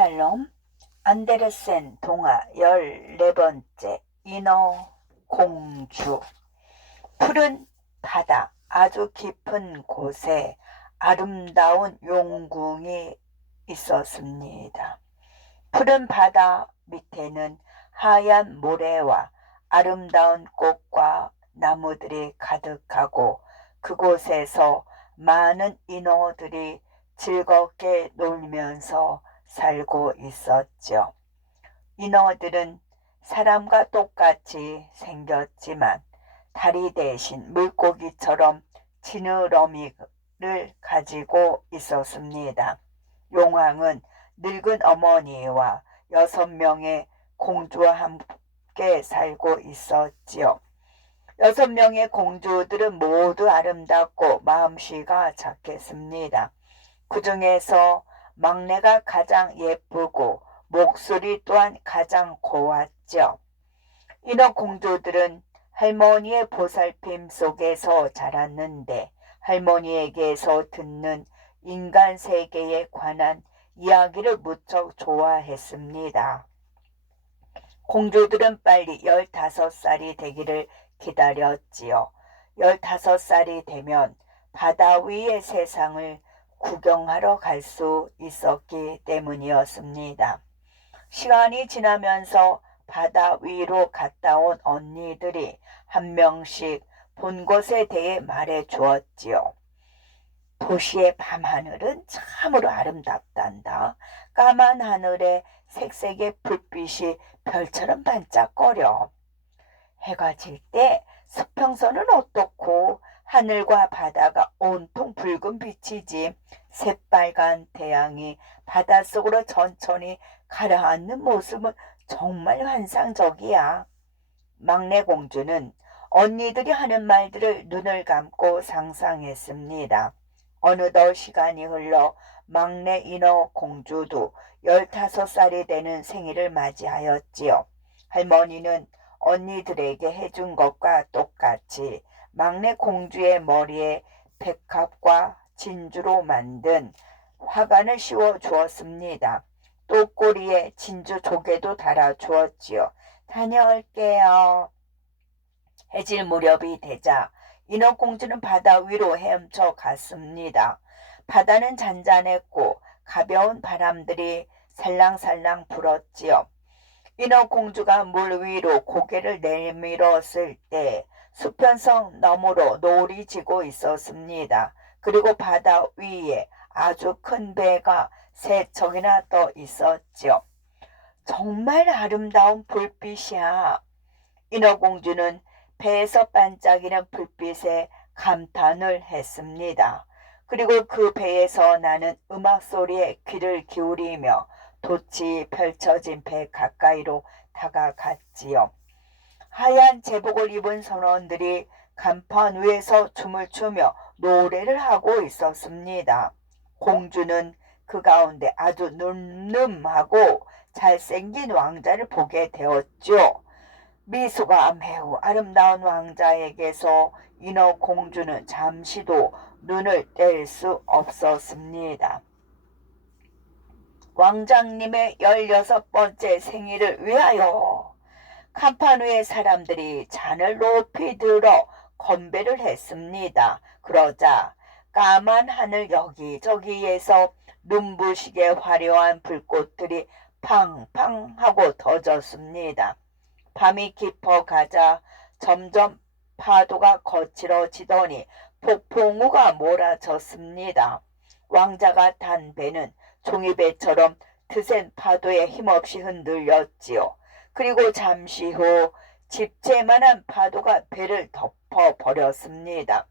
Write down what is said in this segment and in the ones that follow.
샬롬. 안데르센 동화 14번째. 인어공주. 푸른 바다 아주 깊은 곳에 아름다운 용궁이 있었습니다. 푸른 바다 밑에는 하얀 모래와 아름다운 꽃과 나무들이 가득하고 그곳에서 많은 인어들이 즐겁게 놀면서 살고 있었죠. 인어들은 사람과 똑같이 생겼지만 다리 대신 물고기처럼 지느러미를 가지고 있었습니다. 용왕은 늙은 어머니와 6명의 공주와 함께 살고 있었지요. 6명의 공주들은 모두 아름답고 마음씨가 착했습니다. 그 중에서 막내가 가장 예쁘고 목소리 또한 가장 고왔죠. 인어 공주들은 할머니의 보살핌 속에서 자랐는데 할머니에게서 듣는 인간 세계에 관한 이야기를 무척 좋아했습니다. 공주들은 빨리 15살이 되기를 기다렸지요. 15살이 되면 바다 위의 세상을 구경하러 갈 수 있었기 때문이었습니다. 시간이 지나면서 바다 위로 갔다 온 언니들이 한 명씩 본 곳에 대해 말해 주었지요. 도시의 밤하늘은 참으로 아름답단다. 까만 하늘에 색색의 불빛이 별처럼 반짝거려. 해가 질 때 수평선은 어떻고 하늘과 바다가 온통 붉은 빛이지. 새빨간 태양이 바닷속으로 천천히 가라앉는 모습은 정말 환상적이야. 막내 공주는 언니들이 하는 말들을 눈을 감고 상상했습니다. 어느덧 시간이 흘러 막내 인어 공주도 15살이 되는 생일을 맞이하였지요. 할머니는 언니들에게 해준 것과 똑같이 막내 공주의 머리에 백합과 진주로 만든 화관을 씌워 주었습니다. 또 꼬리에 진주 조개도 달아 주었지요. 다녀올게요. 해질 무렵이 되자 인어공주는 바다 위로 헤엄쳐 갔습니다. 바다는 잔잔했고 가벼운 바람들이 살랑살랑 불었지요. 인어공주가 물 위로 고개를 내밀었을 때 수평선 너머로 노을이 지고 있었습니다. 그리고 바다 위에 아주 큰 배가 3척이나 떠 있었죠. 정말 아름다운 불빛이야. 인어공주는 배에서 반짝이는 불빛에 감탄을 했습니다. 그리고 그 배에서 나는 음악 소리에 귀를 기울이며 돛이 펼쳐진 배 가까이로 다가갔지요. 하얀 제복을 입은 선원들이 간판 위에서 춤을 추며 노래를 하고 있었습니다. 공주는 그 가운데 아주 늠름하고 잘생긴 왕자를 보게 되었죠. 미소가 매우 아름다운 왕자에게서 인어 공주는 잠시도 눈을 뗄 수 없었습니다. 왕장님의 16번째 생일을 위하여 간판 위의 사람들이 잔을 높이 들어 건배를 했습니다. 그러자 까만 하늘 여기저기에서 눈부시게 화려한 불꽃들이 팡팡 하고 터졌습니다. 밤이 깊어가자 점점 파도가 거칠어지더니 폭풍우가 몰아쳤습니다. 왕자가 탄 배는 종이배처럼 드센 파도에 힘없이 흔들렸지요. 그리고 잠시 후 집채만한 파도가 배를 덮어버렸습니다.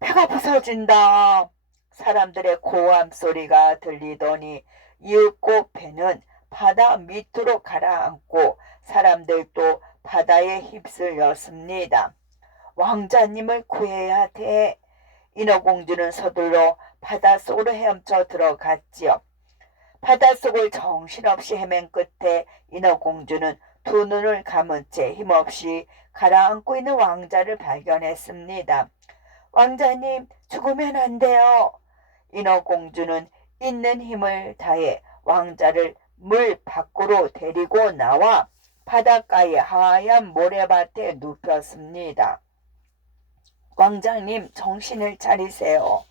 배가 부서진다. 사람들의 고함 소리가 들리더니 이윽고 배는 바다 밑으로 가라앉고 사람들도 바다에 휩쓸렸습니다. 왕자님을 구해야 돼. 인어공주는 서둘러 바닷속으로 헤엄쳐 들어갔지요. 바닷속을 정신없이 헤맨 끝에 인어공주는 두 눈을 감은 채 힘없이 가라앉고 있는 왕자를 발견했습니다. 왕자님, 죽으면 안 돼요. 인어공주는 있는 힘을 다해 왕자를 물 밖으로 데리고 나와 바닷가의 하얀 모래밭에 눕혔습니다. 왕자님, 정신을 차리세요.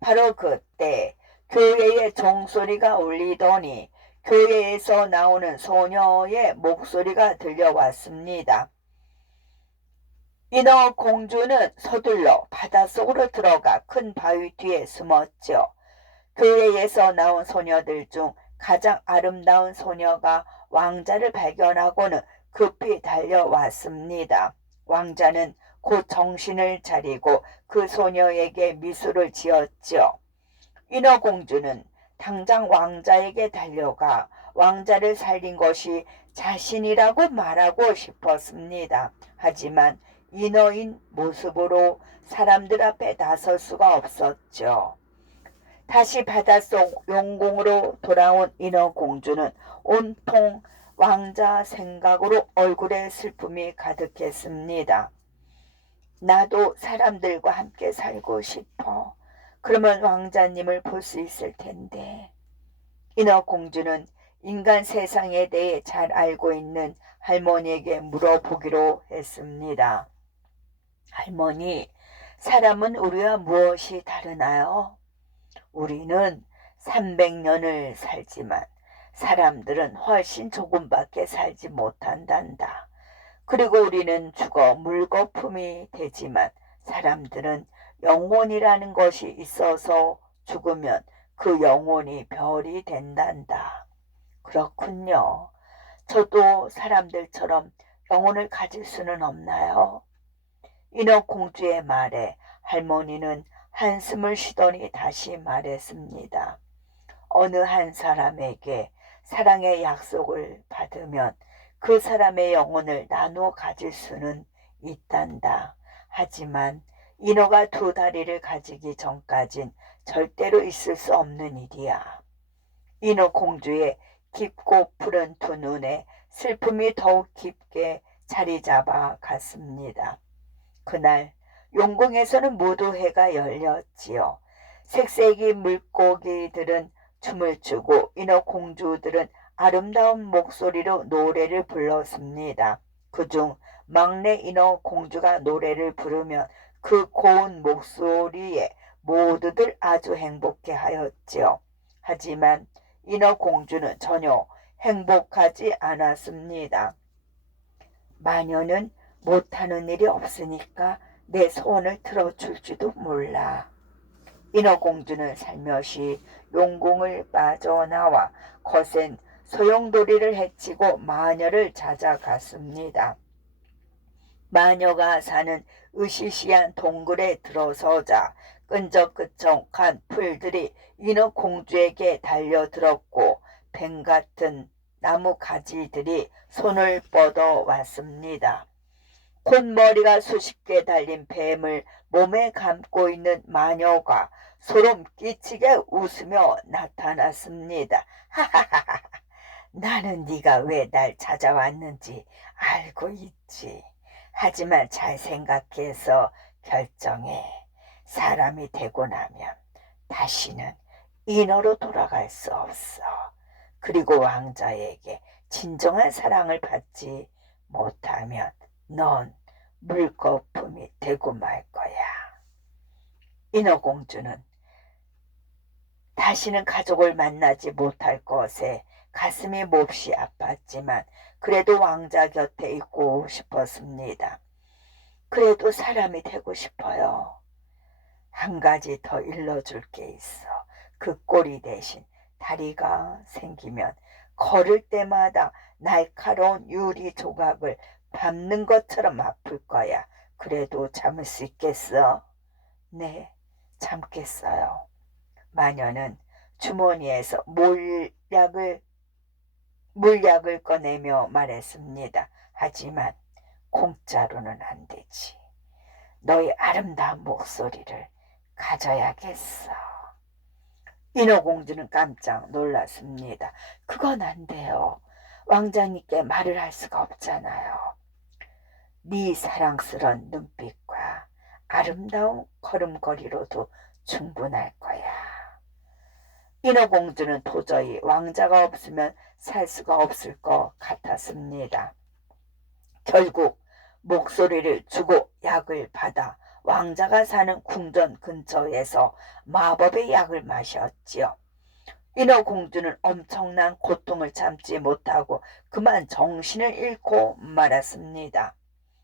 바로 그때 교회의 종소리가 울리더니 교회에서 나오는 소녀의 목소리가 들려왔습니다. 인어 공주는 서둘러 바닷속으로 들어가 큰 바위 뒤에 숨었죠. 교회에서 나온 소녀들 중 가장 아름다운 소녀가 왕자를 발견하고는 급히 달려왔습니다. 왕자는 곧 정신을 차리고 그 소녀에게 미소를 지었죠. 인어공주는 당장 왕자에게 달려가 왕자를 살린 것이 자신이라고 말하고 싶었습니다. 하지만 인어인 모습으로 사람들 앞에 나설 수가 없었죠. 다시 바닷속 용궁으로 돌아온 인어공주는 온통 왕자 생각으로 얼굴에 슬픔이 가득했습니다. 나도 사람들과 함께 살고 싶어. 그러면 왕자님을 볼 수 있을 텐데. 인어공주는 인간 세상에 대해 잘 알고 있는 할머니에게 물어보기로 했습니다. 할머니, 사람은 우리와 무엇이 다르나요? 우리는 300년을 살지만 사람들은 훨씬 조금밖에 살지 못한단다. 그리고 우리는 죽어 물거품이 되지만 사람들은 영혼이라는 것이 있어서 죽으면 그 영혼이 별이 된단다. 그렇군요. 저도 사람들처럼 영혼을 가질 수는 없나요? 인어공주의 말에 할머니는 한숨을 쉬더니 다시 말했습니다. 어느 한 사람에게 사랑의 약속을 받으면 그 사람의 영혼을 나눠 가질 수는 있단다. 하지만 인어가 2다리를 가지기 전까진 절대로 있을 수 없는 일이야. 인어 공주의 깊고 푸른 2눈에 슬픔이 더욱 깊게 자리 잡아 갔습니다. 그날 용궁에서는 무도회가 열렸지요. 색색이 물고기들은 춤을 추고 인어 공주들은 아름다운 목소리로 노래를 불렀습니다. 그중 막내 인어 공주가 노래를 부르면 그 고운 목소리에 모두들 아주 행복해 하였지요. 하지만 인어 공주는 전혀 행복하지 않았습니다. 마녀는 못하는 일이 없으니까 내 소원을 들어줄지도 몰라. 인어공주는 살며시 용궁을 빠져나와 거센 소용돌이를 헤치고 마녀를 찾아갔습니다. 마녀가 사는 으시시한 동굴에 들어서자 끈적끈적한 풀들이 인어공주에게 달려들었고 뱀 같은 나무 가지들이 손을 뻗어 왔습니다. 콧머리가 수십 개 달린 뱀을 몸에 감고 있는 마녀가 소름 끼치게 웃으며 나타났습니다. 하하하하, 나는 네가 왜 날 찾아왔는지 알고 있지. 하지만 잘 생각해서 결정해. 사람이 되고 나면 다시는 인어로 돌아갈 수 없어. 그리고 왕자에게 진정한 사랑을 받지 못하면 넌 물거품이 되고 말 거야. 인어공주는 다시는 가족을 만나지 못할 것에 가슴이 몹시 아팠지만 그래도 왕자 곁에 있고 싶었습니다. 그래도 사람이 되고 싶어요. 한 가지 더 일러줄 게 있어. 그 꼬리 대신 다리가 생기면 걸을 때마다 날카로운 유리 조각을 밟는 것처럼 아플 거야. 그래도 참을 수 있겠어? 네, 참겠어요. 마녀는 주머니에서 물약을 꺼내며 말했습니다. 하지만 공짜로는 안 되지. 너의 아름다운 목소리를 가져야겠어. 인어공주는 깜짝 놀랐습니다. 그건 안 돼요. 왕자님께 말을 할 수가 없잖아요. 네 사랑스런 눈빛과 아름다운 걸음걸이로도 충분할 거야. 인어공주는 도저히 왕자가 없으면 살 수가 없을 것 같았습니다. 결국 목소리를 주고 약을 받아 왕자가 사는 궁전 근처에서 마법의 약을 마셨지요. 인어공주는 엄청난 고통을 참지 못하고 그만 정신을 잃고 말았습니다.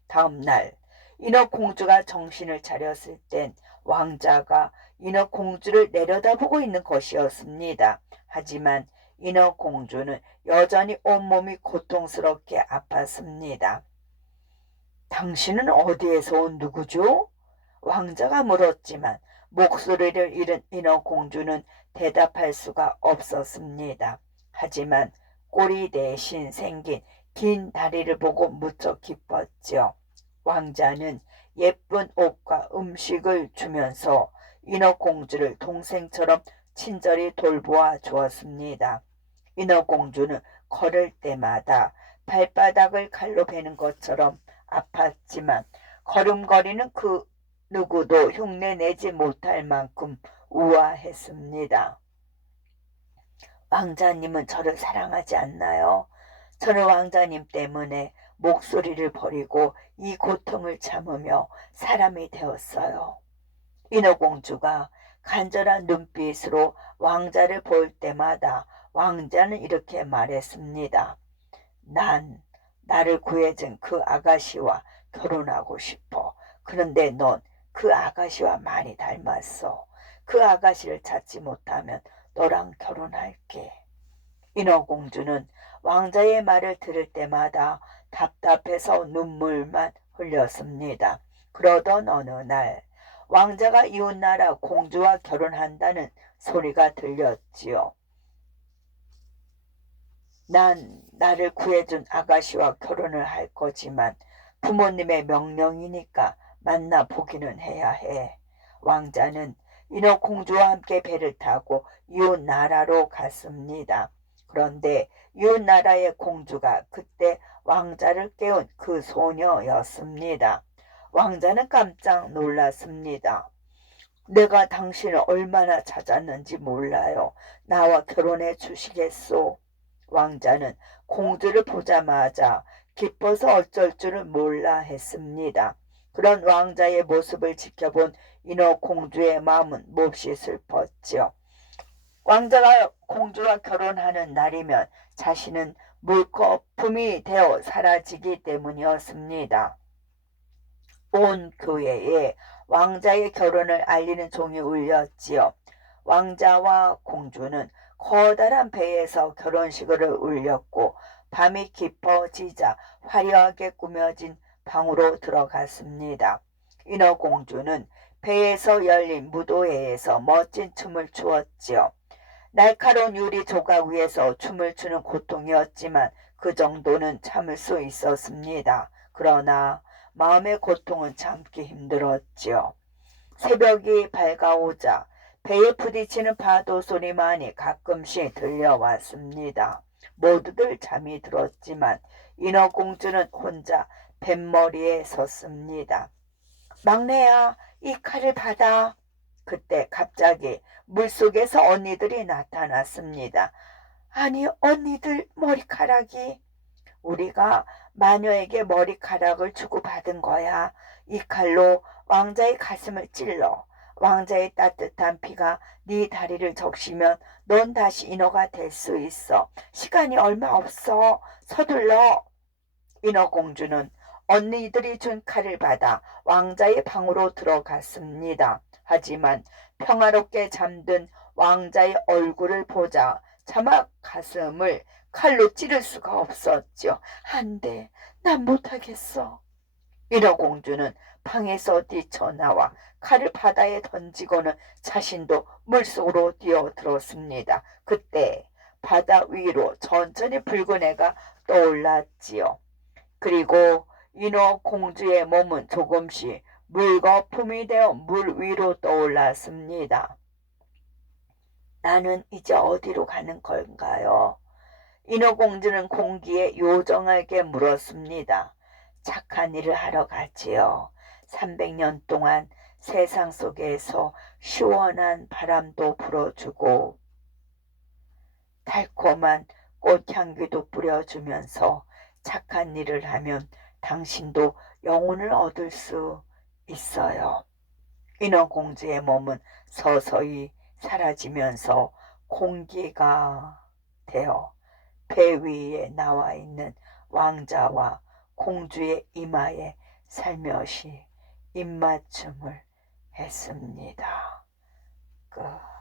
다음 날 인어공주가 정신을 차렸을 땐 왕자가 인어공주를 내려다보고 있는 것이었습니다. 하지만 인어공주는 여전히 온몸이 고통스럽게 아팠습니다. 당신은 어디에서 온 누구죠? 왕자가 물었지만 목소리를 잃은 인어공주는 대답할 수가 없었습니다. 하지만 꼬리 대신 생긴 긴 다리를 보고 무척 기뻤죠. 왕자는 예쁜 옷과 음식을 주면서 인어공주를 동생처럼 친절히 돌보아 주었습니다. 인어공주는 걸을 때마다 발바닥을 칼로 베는 것처럼 아팠지만 걸음걸이는 그 누구도 흉내내지 못할 만큼 우아했습니다. 왕자님은 저를 사랑하지 않나요? 저는 왕자님 때문에 목소리를 버리고 이 고통을 참으며 사람이 되었어요. 인어공주가 간절한 눈빛으로 왕자를 볼 때마다 왕자는 이렇게 말했습니다. 난 나를 구해준 그 아가씨와 결혼하고 싶어. 그런데 넌 그 아가씨와 많이 닮았어. 그 아가씨를 찾지 못하면 너랑 결혼할게. 인어공주는 왕자의 말을 들을 때마다 답답해서 눈물만 흘렸습니다. 그러던 어느 날 왕자가 이웃나라 공주와 결혼한다는 소리가 들렸지요. 난 나를 구해준 아가씨와 결혼을 할 거지만 부모님의 명령이니까 만나보기는 해야 해. 왕자는 인어공주와 함께 배를 타고 이웃나라로 갔습니다. 그런데 이웃나라의 공주가 그때 왕자를 깨운 그 소녀였습니다. 왕자는 깜짝 놀랐습니다. 내가 당신을 얼마나 찾았는지 몰라요. 나와 결혼해 주시겠소? 왕자는 공주를 보자마자 기뻐서 어쩔 줄을 몰라 했습니다. 그런 왕자의 모습을 지켜본 인어공주의 마음은 몹시 슬펐지요. 왕자가 공주와 결혼하는 날이면 자신은 물거품이 되어 사라지기 때문이었습니다. 온 교회에 왕자의 결혼을 알리는 종이 울렸지요. 왕자와 공주는 커다란 배에서 결혼식을 올렸고 밤이 깊어지자 화려하게 꾸며진 방으로 들어갔습니다. 인어공주는 배에서 열린 무도회에서 멋진 춤을 추었지요. 날카로운 유리 조각 위에서 춤을 추는 고통이었지만 그 정도는 참을 수 있었습니다. 그러나 마음의 고통은 참기 힘들었지요. 새벽이 밝아오자 배에 부딪히는 파도 소리만이 가끔씩 들려왔습니다. 모두들 잠이 들었지만 인어공주는 혼자 뱃머리에 섰습니다. 막내야, 이 칼을 받아. 그때 갑자기 물속에서 언니들이 나타났습니다. 아니, 언니들 머리카락이. 우리가 마녀에게 머리카락을 주고받은 거야. 이 칼로 왕자의 가슴을 찔러. 왕자의 따뜻한 피가 네 다리를 적시면 넌 다시 인어가 될 수 있어. 시간이 얼마 없어. 서둘러. 인어공주는 언니들이 준 칼을 받아 왕자의 방으로 들어갔습니다. 하지만 평화롭게 잠든 왕자의 얼굴을 보자 차마 가슴을 칼로 찌를 수가 없었죠. 안 돼, 난 못하겠어. 인어공주는 방에서 뛰쳐나와 칼을 바다에 던지고는 자신도 물속으로 뛰어들었습니다. 그때 바다 위로 천천히 붉은 해가 떠올랐지요. 그리고 인어공주의 몸은 조금씩 물거품이 되어 물 위로 떠올랐습니다. 나는 이제 어디로 가는 걸까요? 인어공주는 공기에 요정에게 물었습니다. 착한 일을 하러 가지요. 300년 동안 세상 속에서 시원한 바람도 불어주고 달콤한 꽃향기도 뿌려주면서 착한 일을 하면 당신도 영혼을 얻을 수 있어요. 인어공주의 몸은 서서히 사라지면서 공기가 되어 배 위에 나와 있는 왕자와 공주의 이마에 살며시 입맞춤을 했습니다. 끝.